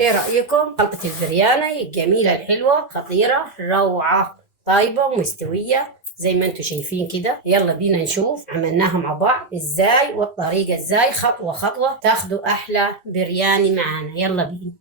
ايه رأيكم؟ خلطة البرياني الجميلة الحلوة خطيرة روعة طيبة ومستوية زي ما انتم شايفين كده. يلا بينا نشوف عملناها مع بعض ازاي والطريقة ازاي خطوة خطوة تاخدوا احلى برياني معانا. يلا بينا.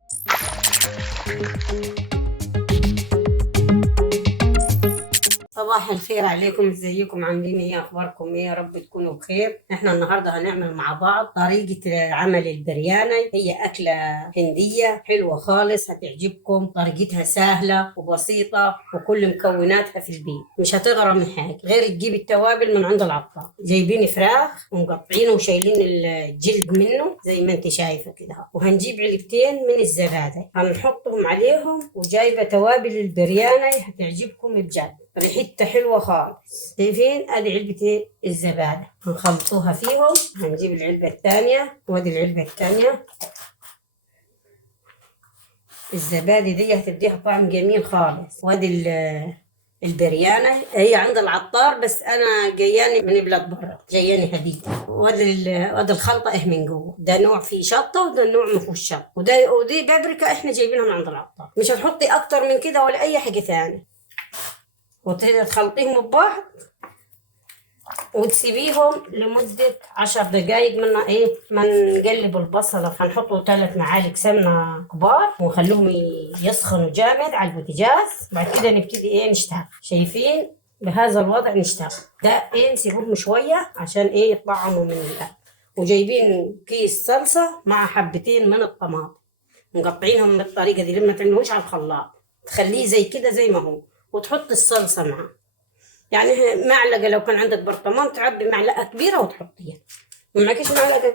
صباح الخير عليكم، ازيكم؟ عاملين ايه؟ اخباركم ايه؟ يا رب تكونوا بخير. احنا النهارده هنعمل مع بعض طريقة عمل البرياني. هي اكلة هندية حلوة خالص هتعجبكم. طريقتها سهلة وبسيطة وكل مكوناتها في البيت، مش هتغرى من حاجة غير تجيب التوابل من عند العطار. جايبين فراخ ومقطعينه وشايلين الجلد منه زي ما انت شايفة كده، وهنجيب علبتين من الزبادي هنحطهم عليهم، وجايبة توابل البرياني هتعجبكم بجد، ريحتها حلوة خالص. شايفين؟ ادي علبة الزبادي هنخلطوها فيهم. هنجيب العلبة الثانية، وادي العلبة الثانية. الزبادي دي هتديها طعم جميل خالص. وادي البرياني هي عند العطار، بس انا جاياني من بلاد برا، جاياني هدية. وادي الخلطة ايه من جوه. ده نوع فيه شطة وده نوع ما فيهوش شطة، ودي بابريكا احنا جايبينها من عند العطار. مش هتحطي اكتر من كده ولا اي حاجة ثانية، وتخلطيهم ببعض وتسيبيهم لمدة 10 دقايق. من ما نقلب البصلة هنحطوا 3 معالق سمنة كبار ونخليهم يسخنوا جامد على البوتاجاز. بعد كده نبتدي نشتغل. شايفين؟ بهذا الوضع نشتغل. ده نسيبهم شوية عشان يطعموا من الأكل. وجايبين كيس صلصة مع حبتين من الطماطم مقطعينهم بالطريقة دي. لما تعملوش على الخلاط تخليه زي كده زي ما هو، وتحط الصلصة معاه. يعني معلقة، لو كان عندك برطمان تعبي معلقة كبيرة وتحطيها. ما معكيش معلقة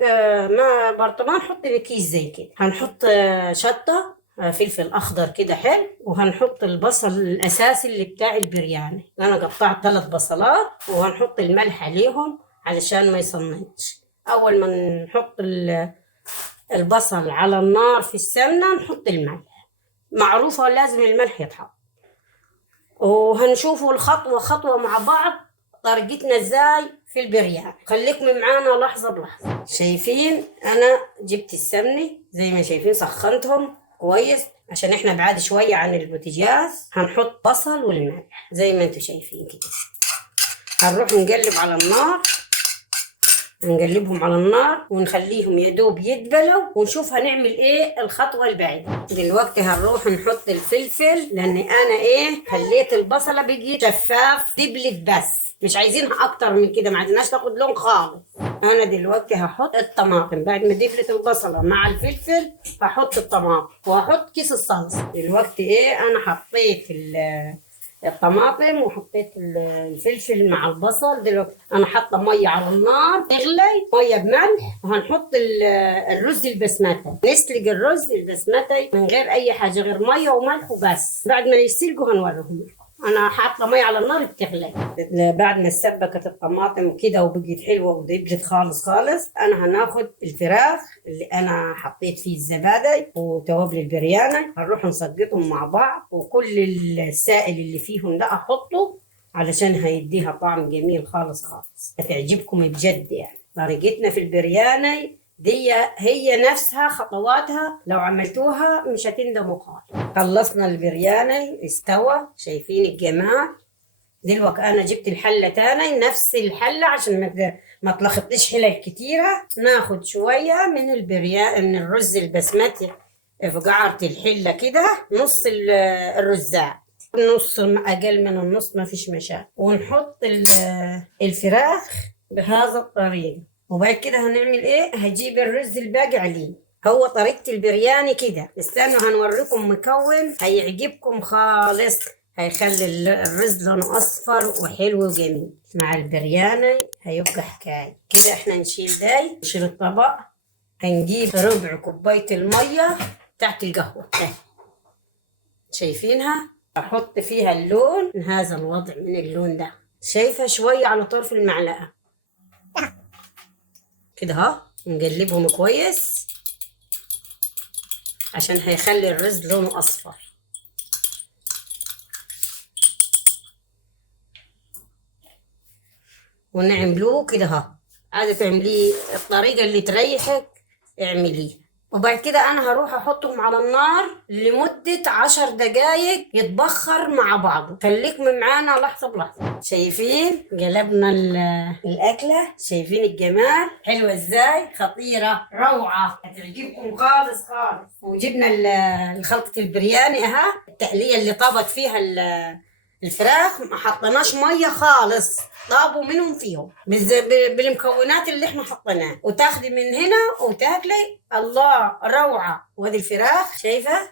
مع برطمان حطي بكيس زي كده. هنحط شطة، فلفل أخضر كده حلو، وهنحط البصل الأساسي اللي بتاع البرياني. أنا قطعت 3 بصلات، وهنحط الملح عليهم علشان ما يصننش. أول ما نحط البصل على النار في السمنة نحط الملح، معروفة لازم الملح يتحط. وهنشوفوا الخطوة خطوة مع بعض طريقتنا ازاي في البريان. خليكم معانا لحظة بلحظة. شايفين؟ انا جبت السمنة زي ما شايفين، سخنتهم كويس عشان احنا بعاد شوية عن البوتاجاز. هنحط بصل والملح زي ما انتم شايفين كده. هنروح نقلب على النار، نقلبهم على النار ونخليهم يدوب يدبلوا، ونشوف هنعمل ايه الخطوة البعيدة. دلوقتي هنروح نحط الفلفل، لان انا خليت البصلة بقي شفاف دبلت، بس مش عايزينها اكتر من كده، ما عايزينهاش تاخد لون خالص. انا دلوقتي هحط الطماطم بعد ما دبلت البصلة مع الفلفل. هحط الطماطم وهحط كيس الصلصة. دلوقتي انا حطيت الطماطم وحطيت الفلفل مع البصل. دلوقتي انا حاطه ميه على النار تغلي، ميه بملح. وهنحط الرز البسمتي. نسلق الرز البسمتي من غير اي حاجه غير ميه وملح وبس. بعد ما يسلقوا هنوريهم. انا حاطه ميه على النار بتغلي. بعد ما سبكت الطماطم وكده وبقت حلوه ودبلت خالص خالص، انا هناخد الفراخ اللي انا حطيت فيه الزبادي وتوابل البرياني، هنروح نسقطهم مع بعض، وكل السائل اللي فيهم ده احطه علشان هيديها طعم جميل خالص خالص. هتعجبكم بجد. يعني طريقتنا في البرياني دي هي نفسها خطواتها، لو عملتوها مش هتندموا خالص. خلصنا البرياني استوى، شايفين الجمال. دلوقتي انا جبت الحله تاني، نفس الحله عشان ما تلخبطش حلل كتيره. ناخد شويه من البريان من الرز البسمتي في قعرة الحله كده، نص الرزاع، نص اقل من النص ما فيش مشاكل. ونحط الفراخ بهذا الطريقه. وبعد كده هنعمل هجيب الرز الباقي عليه. هو طريقة البرياني كده. استنوا هنوريكم مكون هيعجبكم خالص، هيخلي الرز لونه اصفر وحلو وجميل مع البرياني، هيبقى حكايه كده. احنا نشيل الطبق. هنجيب ربع كوبايه الميه تحت القهوه شايفينها. احط فيها اللون من هذا الوضع، من اللون ده شايفه شويه على طرف المعلقه كده. نقلبهم كويس عشان هيخلي الرز لونه اصفر. ونعملوه كده. عايزة تعمليه الطريقة اللي تريحك اعمليه. وبعد كده انا هروح احطهم على النار لمدة 10 دقايق يتبخر مع بعضه. خليكم معانا لحظة بلحظة. شايفين قلبنا الاكلة؟ شايفين الجمال حلوة ازاي؟ خطيرة روعة، هتعجبكم خالص خالص. وجبنا الخلطة البرياني اها، التقلية اللي طابت فيها الفراخ، ما حطيناش ميه خالص، طابوا منهم فيهم بالمكونات اللي احنا حطيناها. وتاخدي من هنا وتاكلي، الله روعه. وادي الفراخ شايفه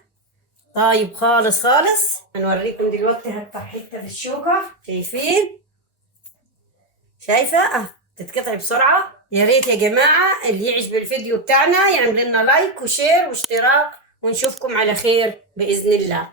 طيب خالص خالص. هنوريكم دلوقتي، هفتح حته بالشوكه. شايفين؟ شايفه تتقطع بسرعه. يا ريت يا جماعه اللي يعجب الفيديو بتاعنا يعمل لنا لايك وشير واشتراك، ونشوفكم على خير باذن الله.